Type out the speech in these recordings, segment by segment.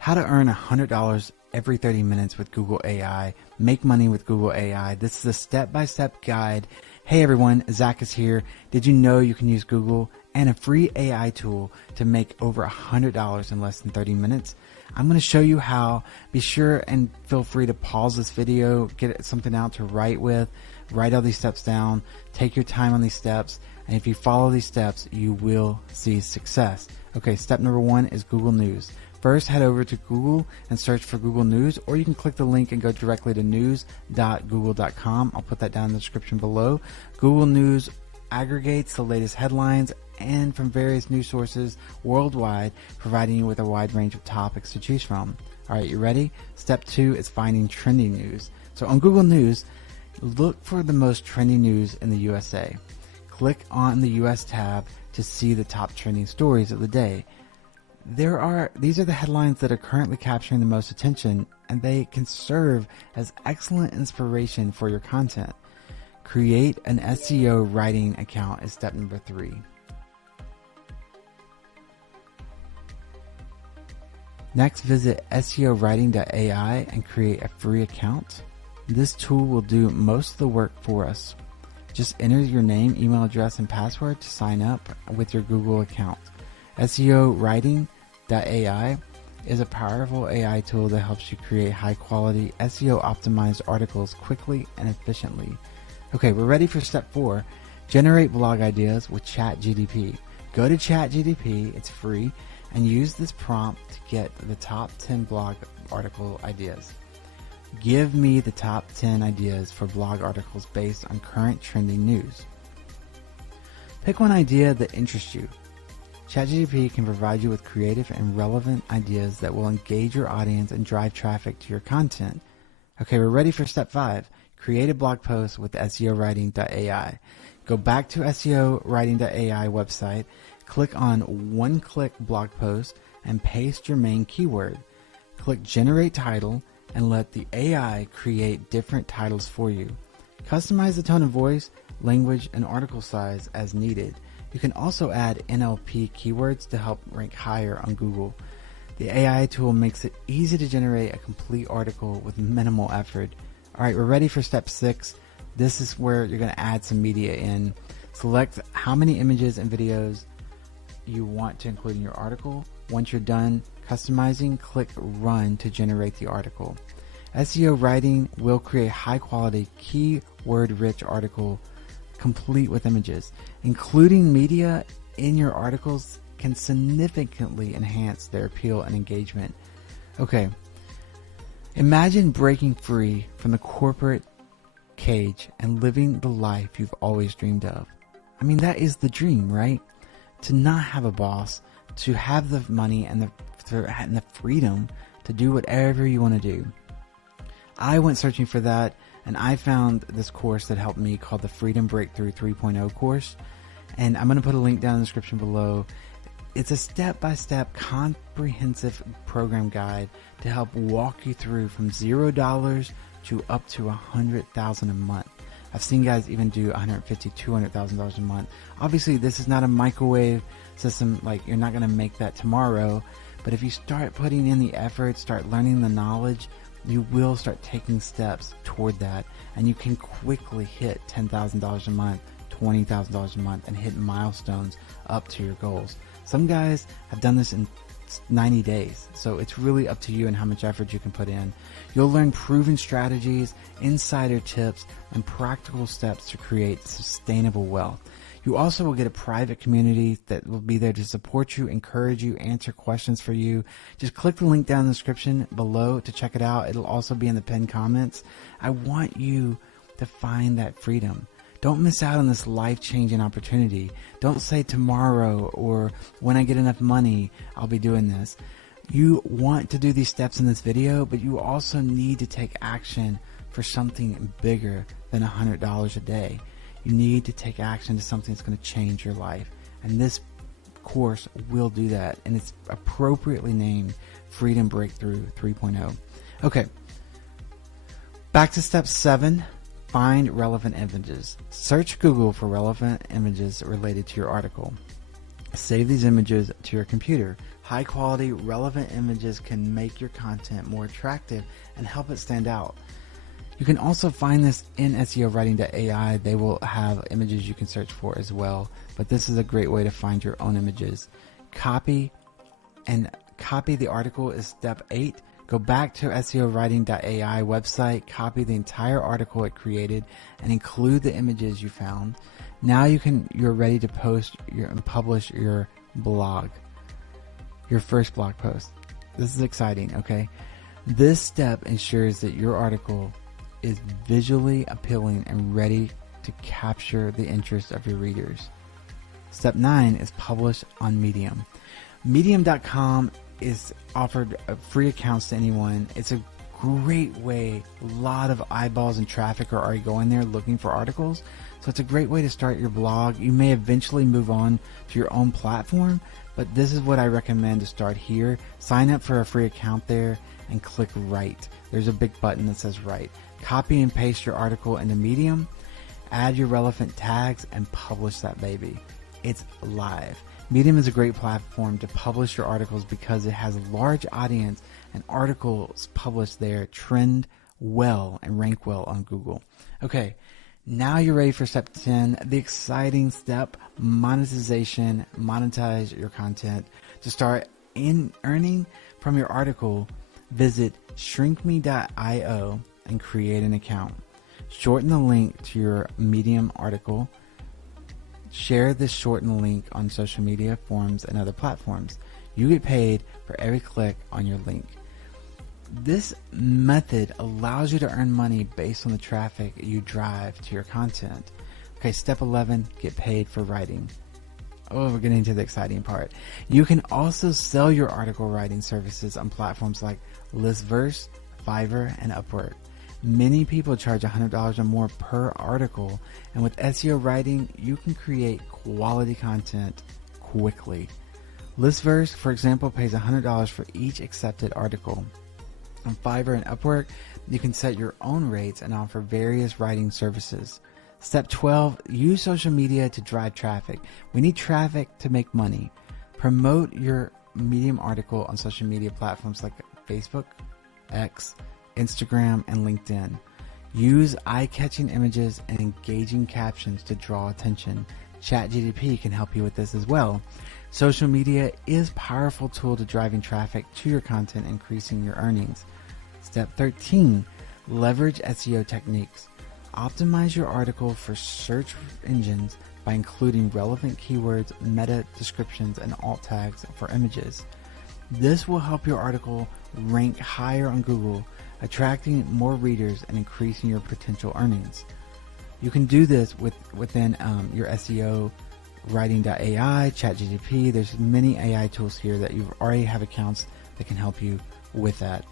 How to earn $100 every 30 minutes with Google AI. Make money with Google AI. This is a step-by-step guide. Hey everyone, Zach is here. Did you know you can use Google and a free AI tool to make over $100 in less than 30 minutes? I'm going to show you how. Be sure and feel free to pause this video, get something out to write with, write all these steps down, take your time on these steps, and if you follow these steps, you will see success. Okay, step number 1 is Google News. First, head over to Google and search for Google News, or you can click the link and go directly to news.google.com. I'll put that down in the description below. Google News aggregates the latest headlines and from various news sources worldwide, providing you with a wide range of topics to choose from. All right, you ready? Step 2 is finding trending news. So on Google News, look for the most trending news in the USA. Click on the US tab to see the top trending stories of the day. These are the headlines that are currently capturing the most attention, and they can serve as excellent inspiration for your content. Create an SEO writing account is step number 3. Next, visit SEOwriting.ai and create a free account. This tool will do most of the work for us. Just enter your name, email address, and password to sign up with your Google account. SEOwriting.ai is a powerful AI tool that helps you create high-quality, SEO-optimized articles quickly and efficiently. Okay, we're ready for step 4. Generate blog ideas with ChatGPT. Go to ChatGPT, it's free, and use this prompt to get the top 10 blog article ideas. Give me the top 10 ideas for blog articles based on current trending news. Pick one idea that interests you. ChatGPT can provide you with creative and relevant ideas that will engage your audience and drive traffic to your content. Okay, we're ready for step 5. Create a blog post with SEOwriting.ai. Go back to SEOwriting.ai website, click on one-click blog post, and paste your main keyword. Click Generate Title and let the AI create different titles for you. Customize the tone of voice, language, and article size as needed. You can also add NLP keywords to help rank higher on Google. The AI tool makes it easy to generate a complete article with minimal effort. Alright, we're ready for step 6. This is where you're going to add some media in. Select how many images and videos you want to include in your article. Once you're done customizing, click Run to generate the article. SEO Writing will create high-quality, keyword-rich article complete with images. Including media in your articles can significantly enhance their appeal and engagement. Okay, imagine breaking free from the corporate cage and living the life you've always dreamed of. I mean, that is the dream, right? To not have a boss, to have the money and the freedom to do whatever you want to do. I went searching for that, and I found this course that helped me called the Freedom Breakthrough 3.0 course, and I'm going to put a link down in the description below. It's a step-by-step comprehensive program guide to help walk you through from $0 to up to $100,000 a month. I've seen guys even do $150,000, $200,000 a month. Obviously, this is not a microwave system. Like, you're not going to make that tomorrow. But if you start putting in the effort, start learning the knowledge, you will start taking steps toward that. And you can quickly hit $10,000 a month, $20,000 a month, and hit milestones up to your goals. Some guys have done this in 90 days. So it's really up to you and how much effort you can put in. You'll learn proven strategies, insider tips, and practical steps to create sustainable wealth. You also will get a private community that will be there to support you, encourage you, answer questions for you. Just click the link down in the description below to check it out. It'll also be in the pinned comments. I want you to find that freedom. Don't miss out on this life-changing opportunity. Don't say tomorrow or when I get enough money, I'll be doing this. You want to do these steps in this video, but you also need to take action for something bigger than $100 a day. You need to take action to something that's going to change your life. And this course will do that. And it's appropriately named Freedom Breakthrough 3.0. Okay. Back to step 7. Find relevant images. Search Google for relevant images related to your article. Save these images to your computer. High quality, relevant images can make your content more attractive and help it stand out. You can also find this in SEOwriting.ai. They will have images you can search for as well, but this is a great way to find your own images. Copy the article is step 8. Go back to SEOwriting.ai website, copy the entire article it created, and include the images you found. Now you're ready to post and publish your blog, your first blog post. This is exciting, okay? This step ensures that your article is visually appealing and ready to capture the interest of your readers. Step 9 is publish on Medium. Medium.com is offered free accounts to anyone. It's a great way. A lot of eyeballs and traffic are already going there looking for articles. So it's a great way to start your blog. You may eventually move on to your own platform, but this is what I recommend to start here. Sign up for a free account there and click write. There's a big button that says write. Copy and paste your article into Medium, add your relevant tags, and publish that baby. It's live. Medium is a great platform to publish your articles because it has a large audience, and articles published there trend well and rank well on Google. Okay, now you're ready for step 10, the exciting step, monetization. Monetize your content. To start earning from your article, visit shrinkme.io and create an account. Shorten the link to your Medium article. Share this shortened link on social media, forums, and other platforms. You get paid for every click on your link. This method allows you to earn money based on the traffic you drive to your content. Okay, step 11, get paid for writing. Oh, we're getting into the exciting part. You can also sell your article writing services on platforms like Listverse, Fiverr, and Upwork. Many people charge $100 or more per article, and with SEO writing, you can create quality content quickly. Listverse, for example, pays $100 for each accepted article. On Fiverr and Upwork, you can set your own rates and offer various writing services. Step 12, use social media to drive traffic. We need traffic to make money. Promote your Medium article on social media platforms like Facebook, X, Instagram, and LinkedIn. Use eye-catching images and engaging captions to draw attention. ChatGPT can help you with this as well. Social media is a powerful tool to driving traffic to your content, increasing your earnings. Step 13, leverage SEO techniques. Optimize your article for search engines by including relevant keywords, meta descriptions, and alt tags for images. This will help your article rank higher on Google, attracting more readers and increasing your potential earnings. You can do this within your SEO writing.ai, ChatGPT. There's many AI tools here that you already have accounts that can help you with that.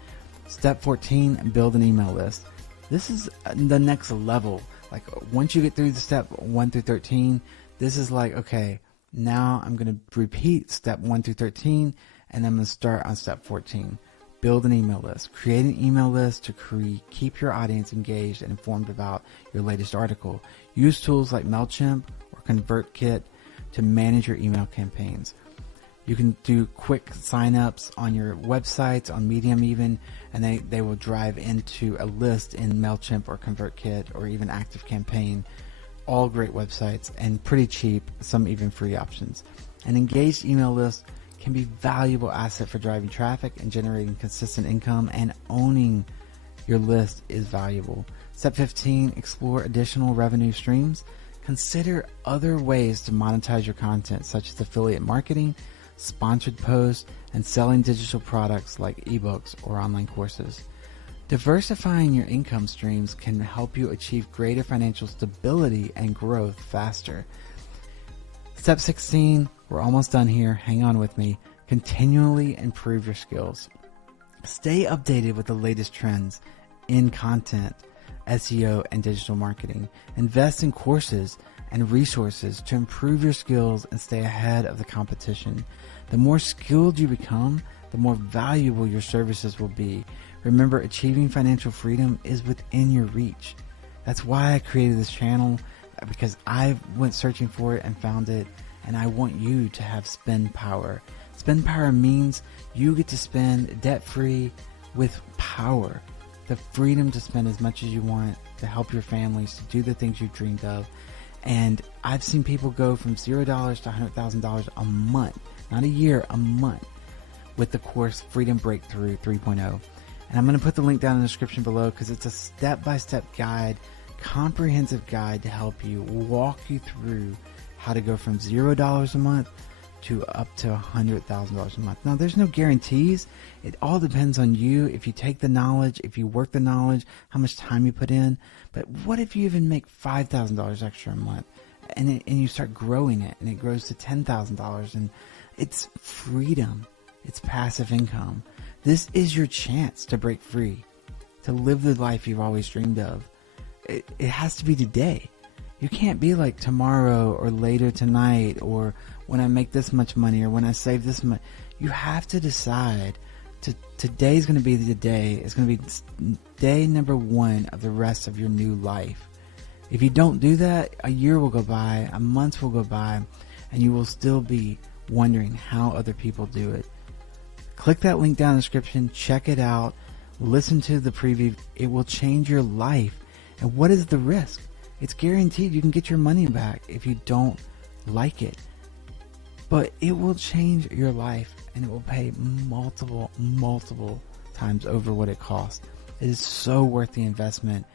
Step 14, build an email list. This is the next level. Like once you get through the step 1 through 13, this is like, okay, now I'm going to repeat step 1 through 13, and I'm going to start on step 14. Build an email list. Create an email list to keep your audience engaged and informed about your latest article. Use tools like MailChimp or ConvertKit to manage your email campaigns. You can do quick sign-ups on your websites, on Medium even, and they will drive into a list in MailChimp or ConvertKit or even ActiveCampaign. All great websites and pretty cheap, some even free options. An engaged email list can be a valuable asset for driving traffic and generating consistent income, and owning your list is valuable. Step 15, explore additional revenue streams. Consider other ways to monetize your content, such as affiliate marketing, sponsored posts, and selling digital products like ebooks or online courses. Diversifying your income streams can help you achieve greater financial stability and growth faster. Step 16, we're almost done here. Hang on with me. Continually improve your skills. Stay updated with the latest trends in content, SEO, and digital marketing. Invest in courses and resources to improve your skills and stay ahead of the competition. The more skilled you become, the more valuable your services will be. Remember, achieving financial freedom is within your reach. That's why I created this channel, because I went searching for it and found it, and I want you to have spend power. Spend power means you get to spend debt-free with power. The freedom to spend as much as you want, to help your families, to do the things you've dreamed of. And I've seen people go from $0 to $100,000 a month, not a year, a month, with the course Freedom Breakthrough 3.0. And I'm going to put the link down in the description below because it's a step-by-step guide, comprehensive guide to help you, walk you through how to go from $0 a month to up to $100,000 a month. Now, there's no guarantees. It all depends on you. If you take the knowledge, if you work the knowledge, how much time you put in. But what if you even make $5,000 extra a month and you start growing it and it grows to $10,000 and it's freedom. It's passive income. This is your chance to break free, to live the life you've always dreamed of. It has to be today. You can't be like tomorrow or later tonight or when I make this much money or when I save this much. You have to decide today's going to be the day. It's going to be day number 1 of the rest of your new life. If you don't do that, a year will go by, a month will go by, and you will still be wondering how other people do it. Click that link down in the description, check it out, listen to the preview. It will change your life. And what is the risk? It's guaranteed you can get your money back if you don't like it. But it will change your life and it will pay multiple times over what it costs. It is so worth the investment.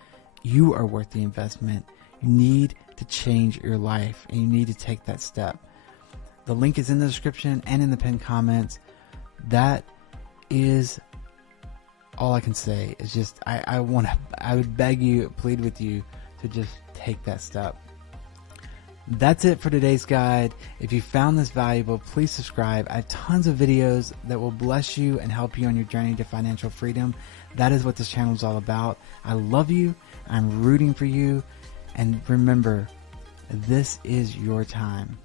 You are worth the investment. You need to change your life and you need to take that step. The link is in the description and in the pinned comments. That is all I can say. It's just I would beg you, plead with you to just take that step. That's it for today's guide. If you found this valuable, please subscribe. I have tons of videos that will bless you and help you on your journey to financial freedom. That is what this channel is all about. I love you. I'm rooting for you. And remember, this is your time.